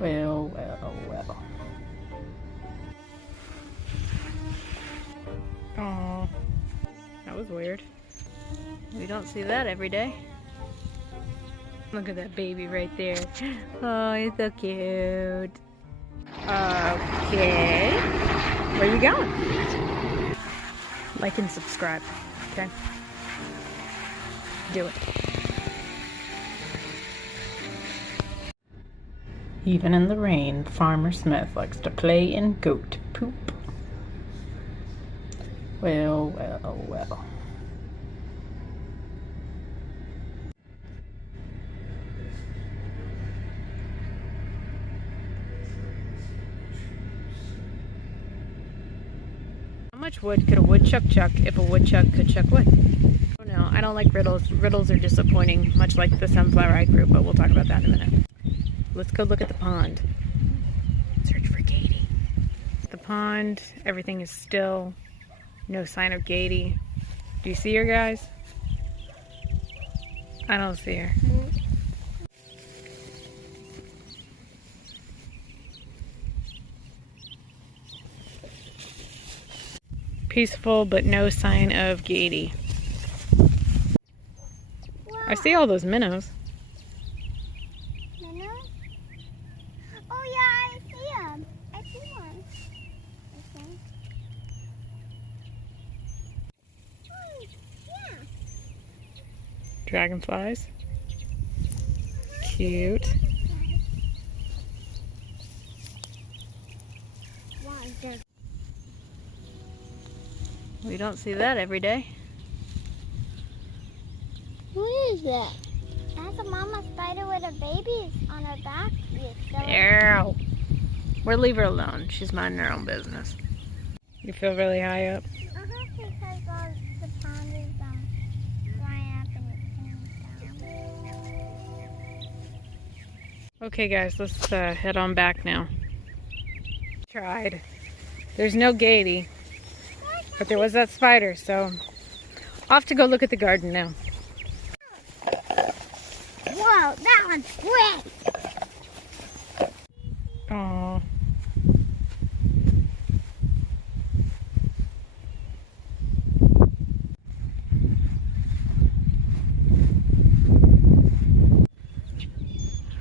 Well, well, well. Oh, that was weird. We don't see that every day. Look at that baby right there. Oh, he's so cute. Okay. Where are you going? Like and subscribe, okay? Do it. Even in the rain, Farmer Smith likes to play in goat poop. Well, well, well. How much wood could a woodchuck chuck if a woodchuck could chuck wood? Oh no, I don't like riddles. Riddles are disappointing, much like the Sunflower Eye group, but we'll talk about that in a minute. Let's go look at the pond. Search for Katie. The pond, everything is still. No sign of Katie. Do you see her, guys? I don't see her. Peaceful, but no sign of Katie. I see all those minnows. Minnows? Oh yeah, I see them. I see one. I think. Yeah. Dragonflies. Cute. We don't see that every day. What is that? That's a mama spider with a baby on her back. Ew. We'll leave her alone. She's minding her own business. You feel really high up? Because all the pond is drying up and it's coming down. Okay guys, let's head on back now. Tried. There's no Katie, but there was that spider, so off to go look at the garden now. Whoa, that one's great! Aww.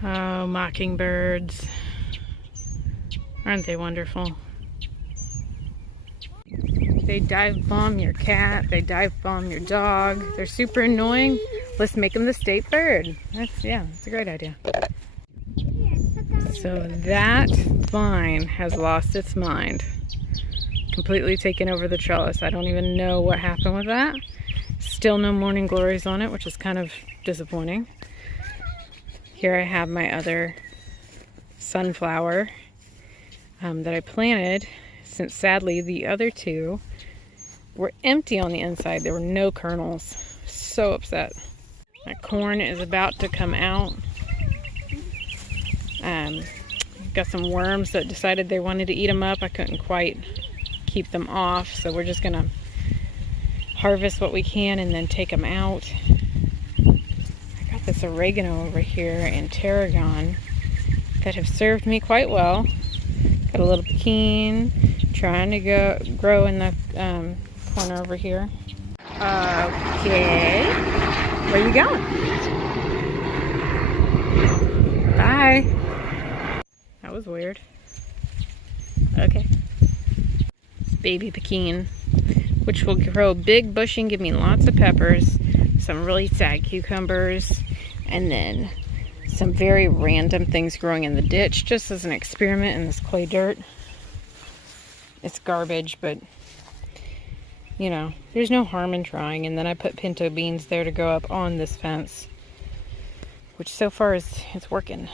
Oh, mockingbirds. Aren't they wonderful? They dive bomb your cat, they dive bomb your dog. They're super annoying. Let's make them the state bird. That's a great idea. So that vine has lost its mind. Completely taken over the trellis. I don't even know what happened with that. Still no morning glories on it, which is kind of disappointing. Here I have my other sunflower that I planted, since sadly the other two were empty on the inside. There were no kernels. So upset. My corn is about to come out. Got some worms that decided they wanted to eat them up. I couldn't quite keep them off, so we're just gonna harvest what we can and then take them out. I got this oregano over here in tarragon that have served me quite well. Got a little pecan trying to grow in the corner over here. Okay, where are you going? Bye. That was weird. Okay. It's baby pecan, which will grow big bush and give me lots of peppers, some really sad cucumbers, and then some very random things growing in the ditch just as an experiment in this clay dirt. It's garbage, but you know, there's no harm in trying. And then I put pinto beans there to go up on this fence, which so far it's working.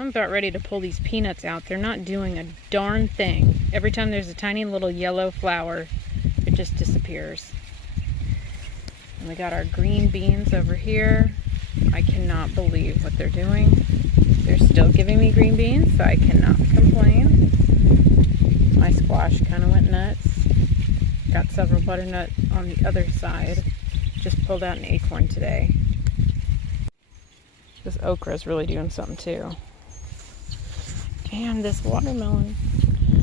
I'm about ready to pull these peanuts out. They're not doing a darn thing. Every time there's a tiny little yellow flower, it just disappears. And we got our green beans over here. I cannot believe what they're doing. They're still giving me green beans, so I cannot complain. My squash kind of went nuts. Got several butternut on the other side. Just pulled out an acorn today. This okra is really doing something too. And this watermelon.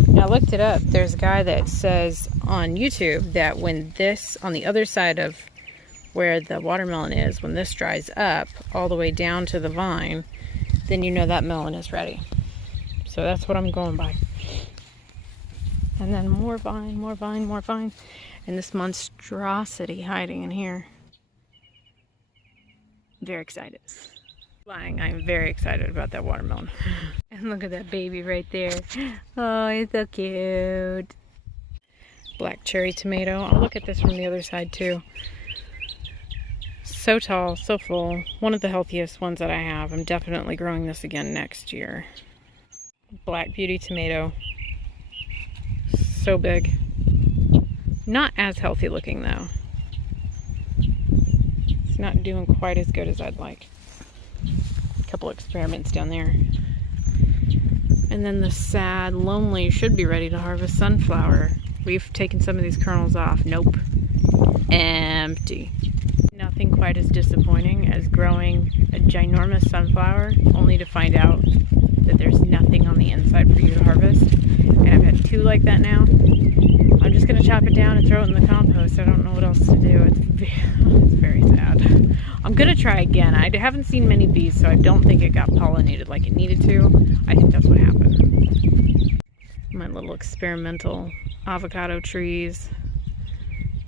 Now I looked it up. There's a guy that says on YouTube that when this, on the other side of where the watermelon is, when this dries up all the way down to the vine, then you know that melon is ready. So that's what I'm going by. And then more vine, more vine, more vine. And this monstrosity hiding in here. Very excited. Lying, I'm very excited about that watermelon. And look at that baby right there. Oh, he's so cute. Black cherry tomato. I'll look at this from the other side too. So tall, so full. One of the healthiest ones that I have. I'm definitely growing this again next year. Black beauty tomato. So big. Not as healthy looking though. It's not doing quite as good as I'd like. A couple experiments down there. And then the sad, lonely, should be ready to harvest sunflower. We've taken some of these kernels off. Nope. Empty. Nothing quite as disappointing as growing a ginormous sunflower only to find out that there's nothing on the inside for you to harvest. And I've had 2 like that now. I'm just going to chop it down and throw it in the compost. I don't know what else to do. It's very sad. I'm going to try again. I haven't seen many bees, so I don't think it got pollinated like it needed to. I think that's what happened. My little experimental avocado trees.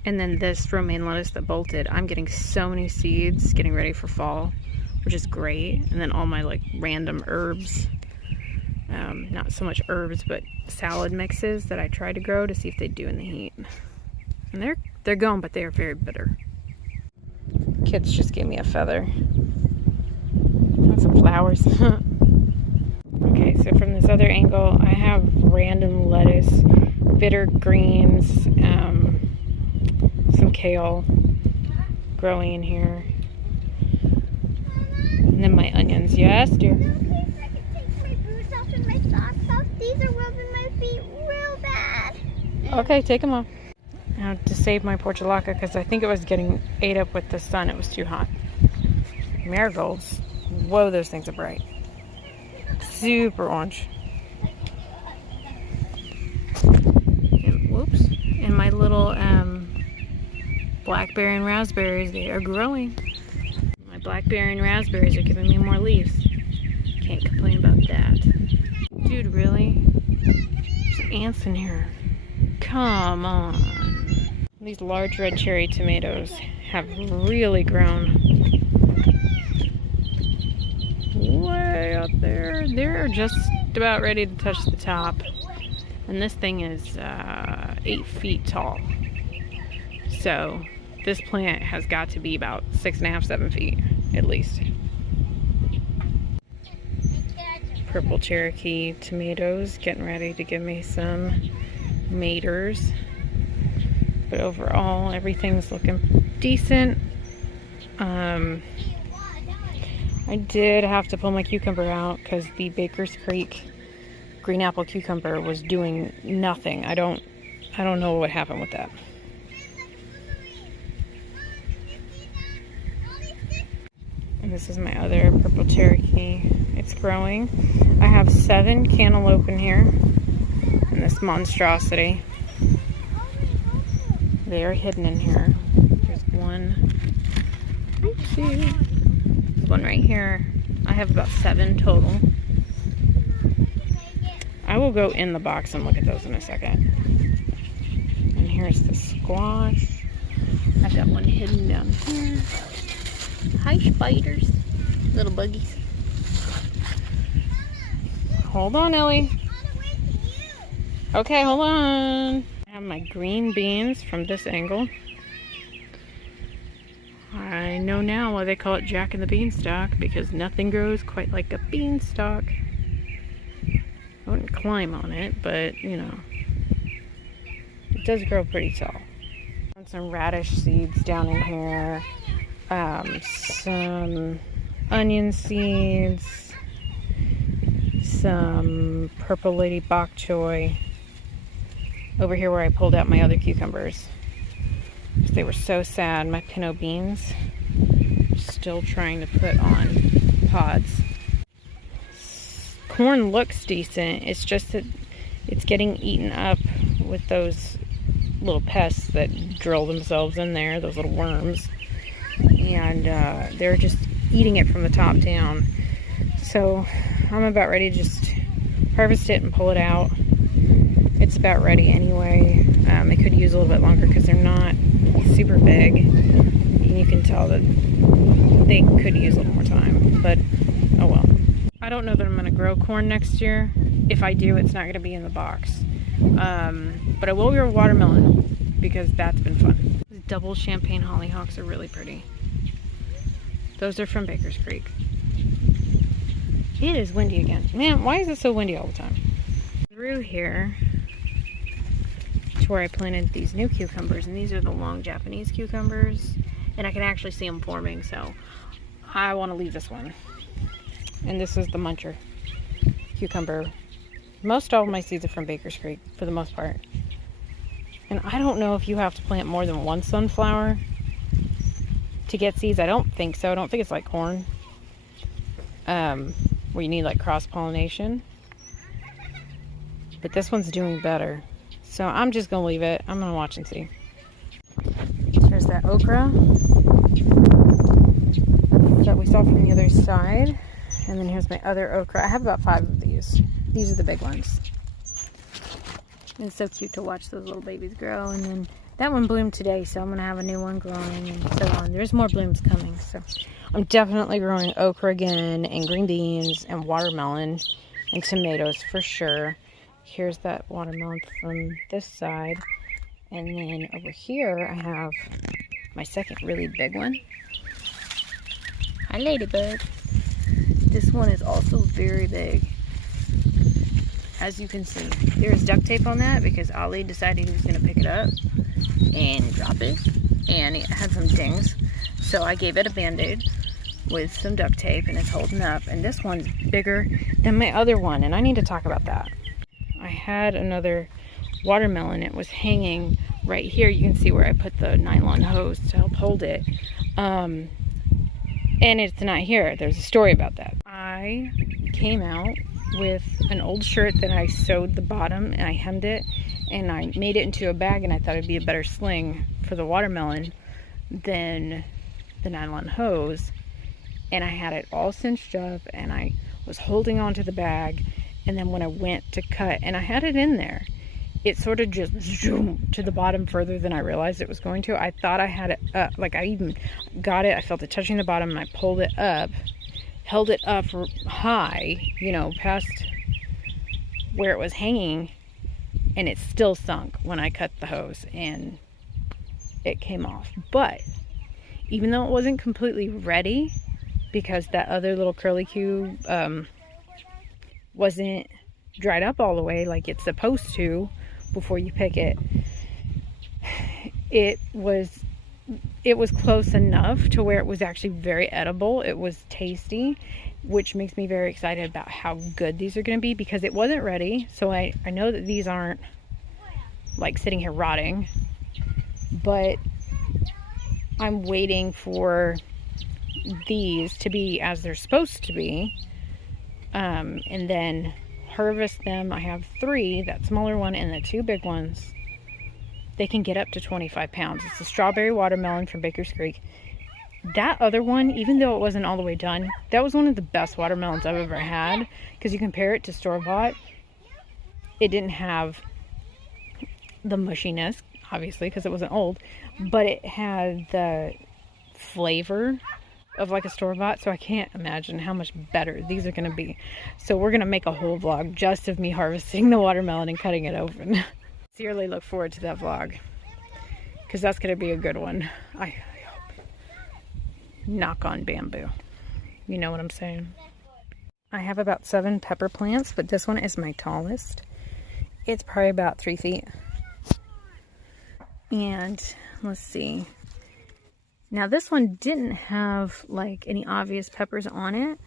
And then this romaine lettuce that bolted. I'm getting so many seeds getting ready for fall, which is great. And then all my like random herbs. Not so much herbs, but salad mixes that I tried to grow to see if they'd do in the heat. And they're going, but they are very bitter. Kids just gave me a feather. And some flowers. Okay, so from this other angle, I have random lettuce, bitter greens, some kale growing in here. And then my onions. Yes, dear? These are rubbing my feet real bad. Okay, take them off. Now to save my portulaca, because I think it was getting ate up with the sun. It was too hot. Marigolds. Whoa, those things are bright. Super orange. And, whoops. And my little blackberry and raspberries, they are growing. My blackberry and raspberries are giving me more leaves. Can't complain about that. Dude, really? There's ants in here. Come on. These large red cherry tomatoes have really grown. Way up there. They're just about ready to touch the top. And this thing is 8 feet tall. So this plant has got to be about 6.5, 7 feet at least. Purple Cherokee tomatoes getting ready to give me some maters. But overall, everything's looking decent. I did have to pull my cucumber out because the Baker's Creek green apple cucumber was doing nothing. I don't know what happened with that. And this is my other Purple Cherokee. It's growing. I have 7 cantaloupe in here. And this monstrosity. They are hidden in here. There's one. Oopsie. There's one right here. I have about 7 total. I will go in the box and look at those in a second. And here's the squash. I've got one hidden down here. Hi, spiders. Little buggies. Hold on, Ellie. Okay, hold on. I have my green beans from this angle. I know now why they call it Jack and the Beanstalk, because nothing grows quite like a beanstalk. I wouldn't climb on it, but you know, it does grow pretty tall. Some radish seeds down in here. Some onion seeds, some purple lady bok choy. Over here where I pulled out my other cucumbers. They were so sad. My pinot beans, still trying to put on pods. corn looks decent. It's just that it's getting eaten up with those little pests that drill themselves in there, those little worms. And they're just eating it from the top down. So I'm about ready to just harvest it and pull it out. It's about ready anyway. It could use a little bit longer because they're not super big. And you can tell that they could use a little more time, but oh well. I don't know that I'm going to grow corn next year. If I do, it's not going to be in the box. But I will grow watermelon because that's been fun. These double champagne hollyhocks are really pretty. Those are from Baker's Creek. It is windy again. Man, why is it so windy all the time? Through here to where I planted these new cucumbers, and these are the long Japanese cucumbers, and I can actually see them forming, so I want to leave this one. And this is the muncher cucumber. Most all of my seeds are from Baker's Creek for the most part. And I don't know if you have to plant more than one sunflower to get seeds. I don't think so. I don't think it's like corn, where you need like cross-pollination. But this one's doing better. So I'm just going to leave it. I'm going to watch and see. There's that okra that we saw from the other side. And then here's my other okra. I have about 5 of these. These are the big ones. And it's so cute to watch those little babies grow. And then that one bloomed today, so I'm going to have a new one growing and so on. There's more blooms coming. So I'm definitely growing okra again, and green beans, and watermelon, and tomatoes for sure. Here's that watermelon from this side. And then over here, I have my second really big one. Hi, ladybug. This one is also very big. As you can see, there's duct tape on that because Ollie decided he was going to pick it up and drop it. And it had some dings. So I gave it a band-aid with some duct tape, and it's holding up. And this one's bigger than my other one, and I need to talk about that. I had another watermelon. It was hanging right here. You can see where I put the nylon hose to help hold it. And it's not here. There's a story about that. I came out with an old shirt that I sewed the bottom, and I hemmed it, and I made it into a bag, and I thought it'd be a better sling for the watermelon than the nylon hose. And I had it all cinched up, and I was holding on to the bag, and then when I went to cut, and I had it in there, it sort of just zoomed to the bottom further than I realized it was going to. I thought I had it up, like I even got it, I felt it touching the bottom, and I pulled it up, held it up high, you know, past where it was hanging, and it still sunk when I cut the hose, and it came off. But even though it wasn't completely ready, because that other little curlicue wasn't dried up all the way like it's supposed to before you pick it, it was close enough to where it was actually very edible. It was tasty, which makes me very excited about how good these are going to be, because it wasn't ready. So I know that these aren't like sitting here rotting, but I'm waiting for these to be as they're supposed to be, and then harvest them. I have 3, that smaller one and the 2 big ones. They can get up to 25 pounds. It's a strawberry watermelon from Baker's Creek. That other one, even though it wasn't all the way done, that was one of the best watermelons I've ever had, because you compare it to store-bought, it didn't have the mushiness, obviously, because it wasn't old, but it had the flavor of like a store-bought, so I can't imagine how much better these are going to be. So we're going to make a whole vlog just of me harvesting the watermelon and cutting it open. Sincerely look forward to that vlog, because that's going to be a good one. I hope. Knock on bamboo. You know what I'm saying? I have about 7 pepper plants, but this one is my tallest. It's probably about 3 feet. And let's see. Now this one didn't have like any obvious peppers on it,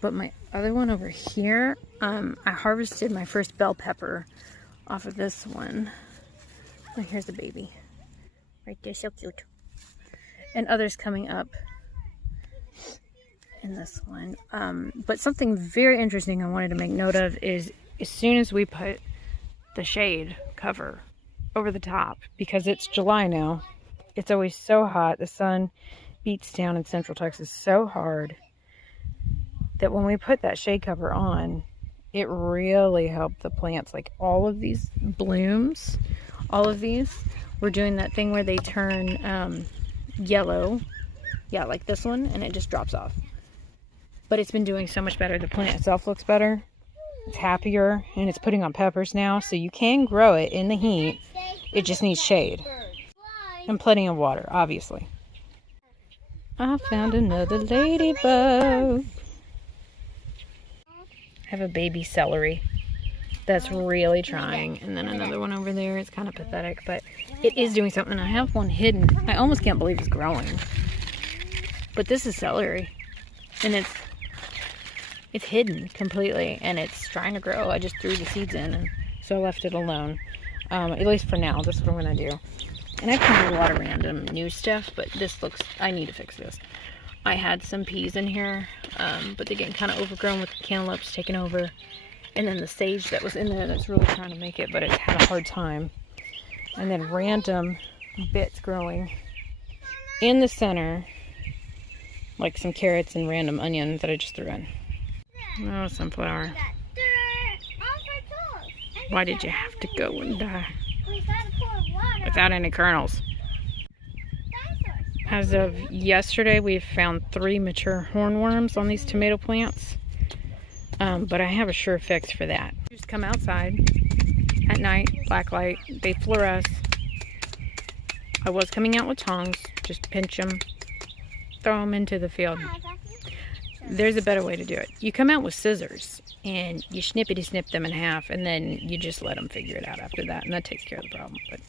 but my other one over here, I harvested my first bell pepper off of this one. Oh, here's the baby. Right there, so cute. And others coming up. in this one. But something very interesting I wanted to make note of is as soon as we put the shade cover over the top, because it's July now, it's always so hot. The sun beats down in Central Texas so hard that when we put that shade cover on, it really helped the plants. Like all of these blooms, all of these, we're doing that thing where they turn yellow. Yeah, like this one, and it just drops off. But it's been doing so much better. The plant itself looks better. It's happier, and it's putting on peppers now. So you can grow it in the heat. It just needs shade. And plenty of water, obviously. I found another ladybug. I have a baby celery that's really trying. And then another one over there. It's kind of pathetic, but it is doing something. I have one hidden. I almost can't believe it's growing. But this is celery. And it's hidden completely. And it's trying to grow. I just threw the seeds in. And so I left it alone. At least for now. That's what I'm going to do. And I've planted a lot of random new stuff. But this looks... I need to fix this. I had some peas in here, but they're getting kind of overgrown with the cantaloupes taking over. And then the sage that was in there that's really trying to make it, but it's had a hard time. And then random bits growing in the center, like some carrots and random onions that I just threw in. Oh, sunflower. Why did you have to go and die? Without any kernels. As of yesterday, we've found 3 mature hornworms on these tomato plants. But I have a sure fix for that. Just come outside at night, black light, they fluoresce. I was coming out with tongs, just pinch them, throw them into the field. There's a better way to do it. You come out with scissors and you snippety snip them in half, and then you just let them figure it out after that, and that takes care of the problem. But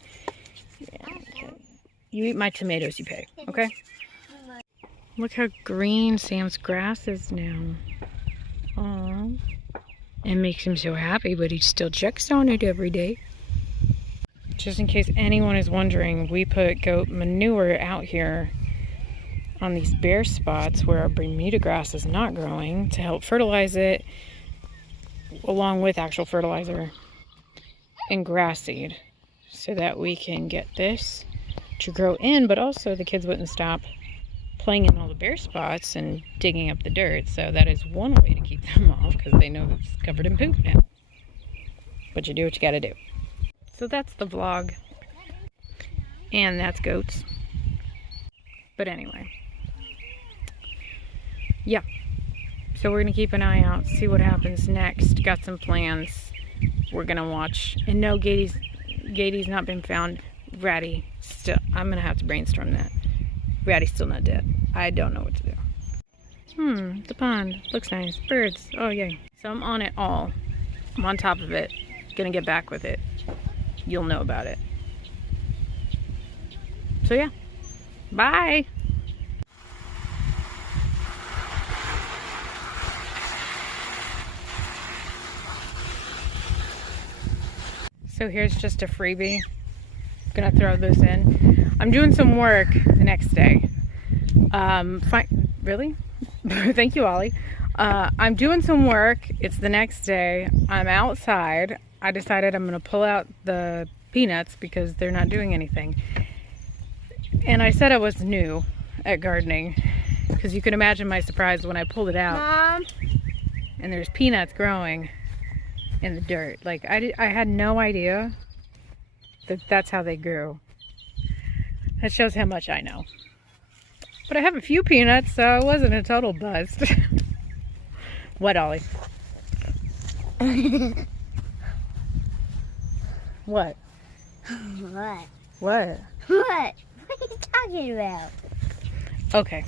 yeah, okay. You eat my tomatoes, you pay, okay? Look how green Sam's grass is now. Aww. It makes him so happy, but he still checks on it every day. Just in case anyone is wondering, we put goat manure out here on these bare spots where our Bermuda grass is not growing to help fertilize it, along with actual fertilizer and grass seed, so that we can get this to grow in, but also the kids wouldn't stop playing in all the bare spots and digging up the dirt. So that is one way to keep them off, because they know it's covered in poop now. But you do what you gotta do. So that's the vlog, and that's goats. But anyway, yeah, so we're gonna keep an eye out, see what happens next. Got some plans we're gonna watch. And no, Gady's not been found. Ratty still, I'm gonna have to brainstorm that. Ratty's still not dead. I don't know what to do. The pond looks nice. Birds, oh yay. So I'm on it all. I'm on top of it. Gonna get back with it. You'll know about it. So yeah, bye. So here's just a freebie. Gonna throw this in. I'm doing some work the next day. Really? Thank you, Ollie. I'm doing some work. It's the next day. I'm outside. I decided I'm gonna pull out the peanuts because they're not doing anything. And I said I was new at gardening, because you can imagine my surprise when I pulled it out. Mom. And there's peanuts growing in the dirt. Like I had no idea that's how they grew. That shows how much I know. But I have a few peanuts, so it wasn't a total bust. What, Ollie? What? What? What? What? What are you talking about? Okay.